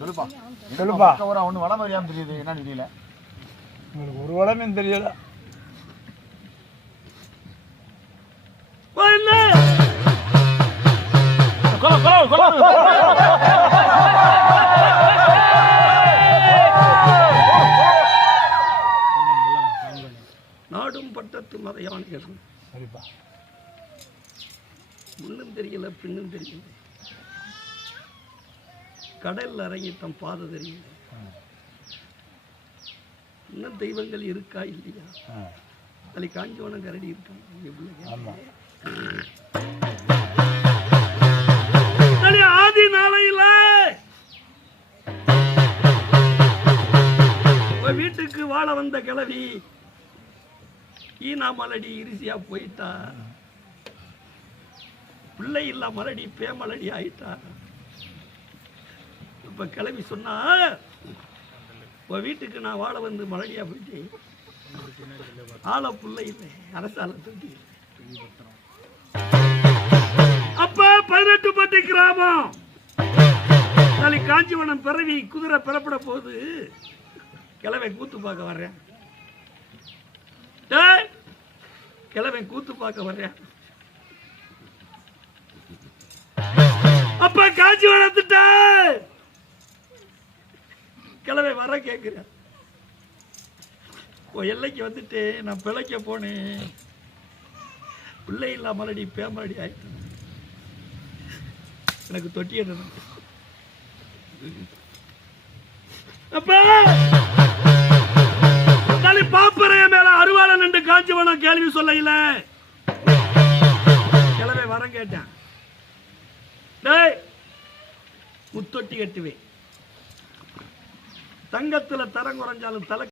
சொல்லுப்பா சொல்லுப்பா. ஒண்ணு வளம் அறியாம தெரியுது, என்னன்னு தெரியல. உங்களுக்கு ஒரு வளமே தெரியல. நாடும் பட்டத்து மதையானிகள் சரிப்பா. முன்னும் தெரியல பின்னும் தெரியல, கடல் அரங்கி தம் பாத தெரியல, இன்னும் தெய்வங்கள் இருக்கா இல்லையா, தலை காஞ்சவனம் கரடி இருக்காங்க. ஆதி நாளையில வீட்டுக்கு வாழ வந்த கிழவி ஈனா மலடி இரிசியா போயிட்டா, பிள்ளை இல்ல மலடி பேமலடி ஆயிட்டா. இப்ப கிளவி சொன்னா, உன் வீட்டுக்கு நான் வாழ வந்து மலடியா போயிட்டேன், ஆள பிள்ளை இல்லை அரசால தட்டி. அப்ப 18 பட்டி கிராமம் நாளை காஞ்சிவனம் பிறவி குதிரை பிறப்பட போது கிழவை கூத்து பார்க்க வர்றேன். கிழவன் கூத்து பார்க்க வர்றேன். அப்ப காஞ்சி வளர்த்துட்ட கிழவை வர கேட்கிறேன். எல்லைக்கு வந்துட்டு நான் பிழைக்க போனேன், பிள்ளை இல்ல மலடி பேமலடி ஆயிட்டேன், எனக்கு தொட்டிய. அப்ப பாப்பறைய மேல அருவாளன் என்று காஞ்சிவனம் கேள்வி சொல்ல கிழமை வர கேட்டேன். முத்தொட்டி கட்டுவேன், தங்கத்துல தரம் குறைஞ்சாலும் தலை